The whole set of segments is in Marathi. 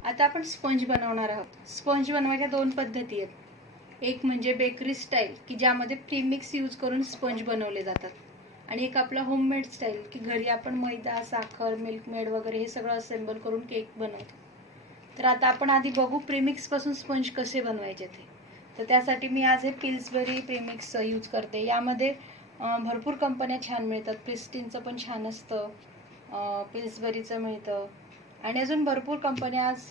आता आपण स्पंज बनवणार आहोत। स्पंज बनवायच्या दोन पद्धती आहेत, एक म्हणजे बेकरी स्टाईल की ज्यामध्ये प्रीमिक्स यूज करून स्पंज बनवले जातात, आणि एक आपला होममेड स्टाईल की घरी आपण मैदा, साखर, मिल्क मेड वगैरे हे सगळं असेंबल करून केक बनवतो। तर आता आपण आधी बघू प्रीमिक्स पासून स्पंज कसे बनवायचे ते। तर त्यासाठी मी आज हे पिल्सबेरी प्रीमिक्स यूज करते। यामध्ये भरपूर कंपन्या छान मिळतात, प्रिस्टीनचं पण छान असतं, पिल्सबेरीचं मिळतं, आणि अजून भरपूर कंपन्या आज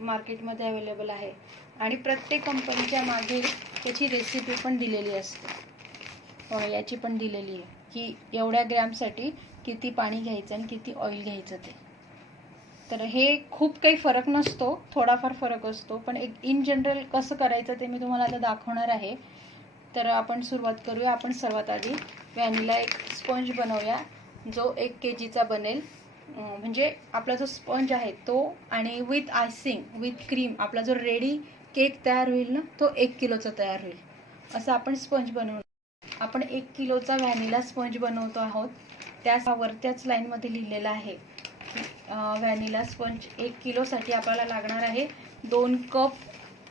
मार्केटमध्ये अवेलेबल आहे, आणि प्रत्येक कंपनीच्या मागे त्याची रेसिपी पण दिलेली असते। याची पण दिलेली आहे की एवढ्या ग्रॅमसाठी किती पाणी घ्यायचं आणि किती ऑइल घ्यायचं ते। तर हे खूप काही फरक नसतो, थोडाफार फरक असतो, पण एक इन जनरल कसं करायचं ते मी तुम्हाला आता दाखवणार आहे। तर आपण सुरुवात करूया। आपण सर्वात आधी व्हॅनिला एक स्पंज बनवूया जो 1 kgचा बनेल। म्हणजे आपला जो स्पंज आहे तो, आणि विथ आयसिंग विथ क्रीम आपला जो रेडी केक तयार होईल ना, तो 1 किलोचा तयार होईल असं आपण स्पंज बनवणार। आपण 1 किलोचा व्हॅनिला स्पंज बनवतो आहोत। त्याच लाईनमध्ये लिहिलेलं आहे की व्हॅनिला स्पंज 1 किलोसाठी आपल्याला लागणार आहे 2 कप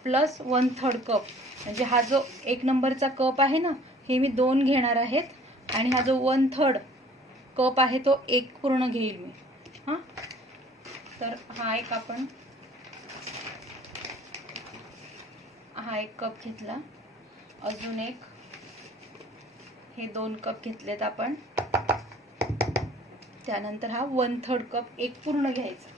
प्लस 1/3 कप। म्हणजे हा जो 1 नंबरचा कप आहे ना, हे मी 2 घेणार आहेत, आणि हा जो 1/3 कप आहे तो 1 पूर्ण घेईल मी। हां, तर हा एक कप घेतला, अजून एक हे 2 कप घेतलेत आपण, त्यानंतर हा 1/3 कप 1 पूर्ण घ्यायचा।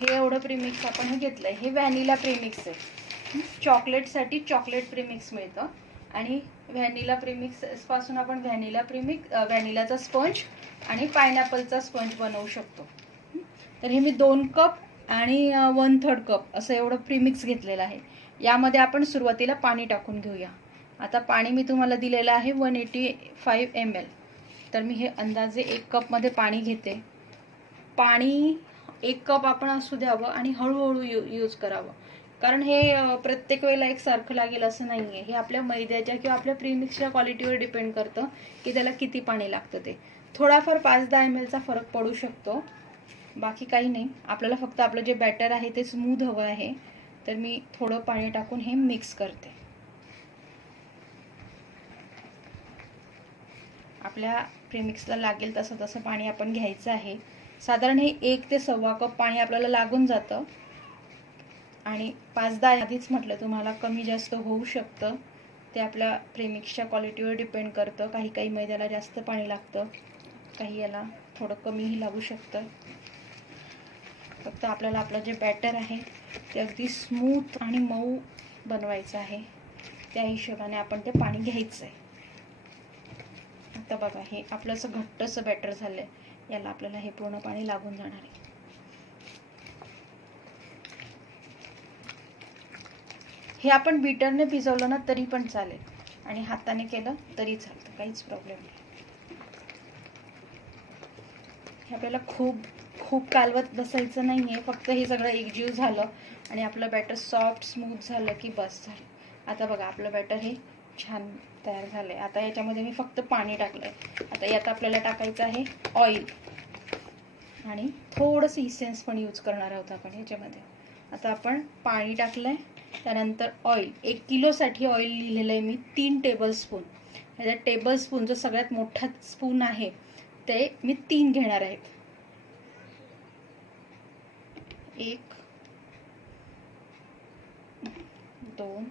हे एवढं प्रीमिक्स आपण हे घेतलंय। हे व्हॅनिला प्रीमिक्स आहे। चॉकलेटसाठी चॉकलेट प्रीमिक्स मिळतं, आणि व्हॅनिला प्रीमिक्स पासून आपण व्हॅनिलाचा स्पंज आणि पायनॅपलचा स्पंज बनवू शकतो। तर हे मी 2 कप आणि 1/3 कप असं एवढं प्रीमिक्स घेतलेलं आहे। यामध्ये आपण सुरुवातीला पाणी टाकून घेऊया। आता पाणी मी तुम्हाला दिलेलं आहे 185 ml। तर मी हे अंदाजे 1 कपमध्ये पाणी घेते। पाणी 1 कप आपण असू द्यावं आणि हळूहळू यूज करावं, कारण हे प्रत्येक वेळेला एकसारखं लागेल असं नाही आहे। हे आपल्या मैद्याच्या किंवा आपल्या प्रीमिक्सच्या क्वालिटीवर डिपेंड करतं की त्याला किती पाणी लागतं ते। थोडाफार 5-10 mlचा फरक पडू शकतो, बाकी काही नाही। आपल्याला फक्त आपलं जे बॅटर आहे ते स्मूथ हवं आहे। तर मी थोडं पाणी टाकून हे मिक्स करते। आपल्या प्रीमिक्सला लागेल तसं तसं पाणी आपण घ्यायचं आहे। साधारण हे 1 ते 1.25 कप पाणी आपल्याला लागून जातं, आणि 5-10 आधीच म्हटलं तुम्हाला कमी जास्त होऊ शकतं, ते आपल्या प्रीमिक्सच्या क्वालिटीवर डिपेंड करतं। काही मैद्याला जास्त पाणी लागतं, काही याला थोडं कमीही लागू शकतं। फक्त आपल्याला आपलं जे बॅटर आहे ते अगदी स्मूथ आणि मऊ बनवायचं आहे, त्या हिशोबाने आपण ते पाणी घ्यायचं आहे। आता बघा, हे आपलं असं घट्टसं बॅटर झालंय, याला आपल्याला हे पूर्ण पाणी लागून जाणार आहे। हे आपण बीटरने भिजवलं ना तरी पण चालेल, आणि हाताने केलं तरी चालतं, काहीच प्रॉब्लेम नाही। हे आपल्याला खूप कालवत बसायचं नाहीये, फक्त हे सगळं एकजीव झालं आणि आपलं बॅटर सॉफ्ट स्मूथ झालं की बस झालं। आता बघा, आपलं बॅटर हे छान तयार झालंय। आता याच्यामध्ये मी फक्त पाणी टाकलंय। आता यात आपल्याला टाकायचं आहे ऑइल, आणि थोडंसं इसेन्स पण यूज करणार आहोत आपण याच्यामध्ये। आता आपण पाणी टाकलंय, त्यानंतर ऑइल। 1 किलोसाठी ऑइल लिहिलेलं आहे मी 3 टेबलस्पून। ह्याचा टेबलस्पून जो सगळ्यात मोठा स्पून आहे ते मी 3 घेणार आहेत। 1, 2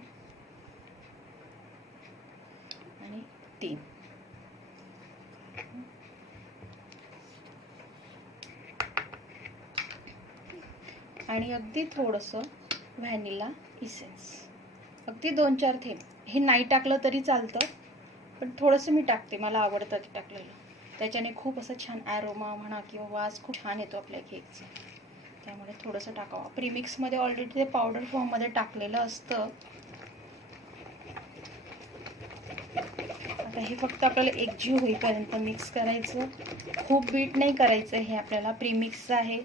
आणि 3। आणि अगदी थोडंसं व्हॅनिला इसेन्स, अगदी 2-4 थेंब। हे नाही टाकलं तरी चालतं, पण थोडंसं मी टाकते, मला आवडतं ते टाकलेलं। त्याच्याने खूप असं छान ॲरोमा म्हणा किंवा वास खूप छान येतो आपल्या केकचा, त्यामुळे थोडंसं टाकावं। प्रीमिक्समध्ये ऑलरेडी ते पावडर फॉर्ममध्ये टाकलेलं असतं। आता हे फक्त आपल्याला एकजीव होईपर्यंत मिक्स करायचं, खूप बीट नाही करायचं। हे आपल्याला प्रीमिक्सचं आहे,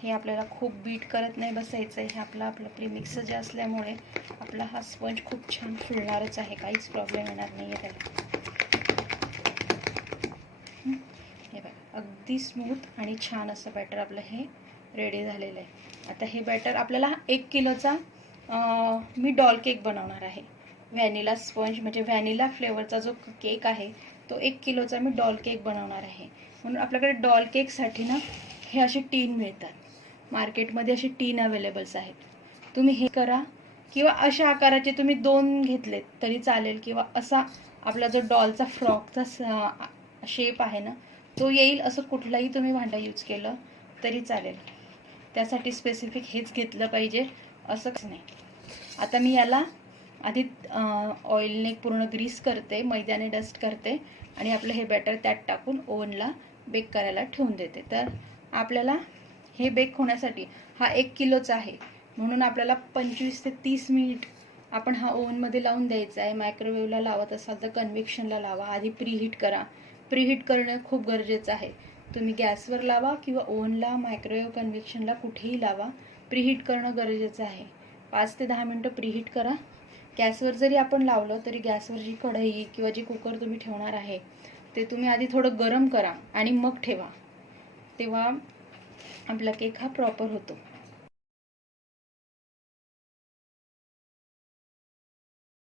हे आपल्याला खूप बीट करत नाही बसायचं आहे। हे आपलं प्रीमिक्स जे असल्यामुळे आपला हा स्पंज खूप छान फुलणारच आहे, काहीच प्रॉब्लेम येणार नाही आहे त्याला। हे बघा, किती स्मूथ आणि छान असं बॅटर आपलं हे रेडी झालेलं आहे। आता हे बॅटर आपल्याला 1 किलोचा मी डॉल केक बनवणार आहे। व्हॅनिला स्पंज म्हणजे व्हॅनिला फ्लेवरचा जो केक आहे तो 1 किलोचा मी डॉल केक बनवणार आहे। म्हणून आपल्याकडे डॉल केकसाठी ना हे असे टीन मिळतात, मार्केटमध्ये असे टीन अवेलेबल्स आहेत। तुम्ही हे करा किंवा अशा आकाराचे तुम्ही 2 घेतलेत तरी चालेल, किंवा असा आपला जो डॉलचा फ्रॉकचा शेप आहे ना तो येईल असं कुठलाही तुम्ही भांडा यूज केलं तरी चालेल। त्यासाठी स्पेसिफिक हेच घेतलं पाहिजे असं नाही। आता मी याला आधी ऑइलने पूर्ण ग्रीस करते, मैद्याने डस्ट करते आणि आपलं हे बॅटर त्यात टाकून ओव्हनला बेक करायला ठेवून देते। तर आपल्याला हे बेक होण्यासाठी हा 1 किलोचा आहे म्हणून आपल्याला 25 ते 30 मिनिट आपण हा ओव्हनमध्ये लावून द्यायचा आहे। मायक्रोवेव्हला लावत असाल तर कन्व्हेक्शनला लावा, आधी प्रीहीट करा। प्रीहीट करणं खूप गरजेचं आहे। तुम्ही गॅसवर लावा किंवा ओव्हनला, मायक्रोवेव्ह, कन्व्हेक्शनला कुठेही लावा, प्रीहीट करणं गरजेचं आहे। 5 ते 10 मिनिटं प्रीहीट करा। गॅसवर जरी आपण लावलं तरी गॅसवर जी कढई किंवा जे कुकर तुम्ही ठेवणार आहे ते तुम्ही आधी थोडं गरम करा आणि मग ठेवा, तेव्हा आपला केक हा प्रॉपर होतो।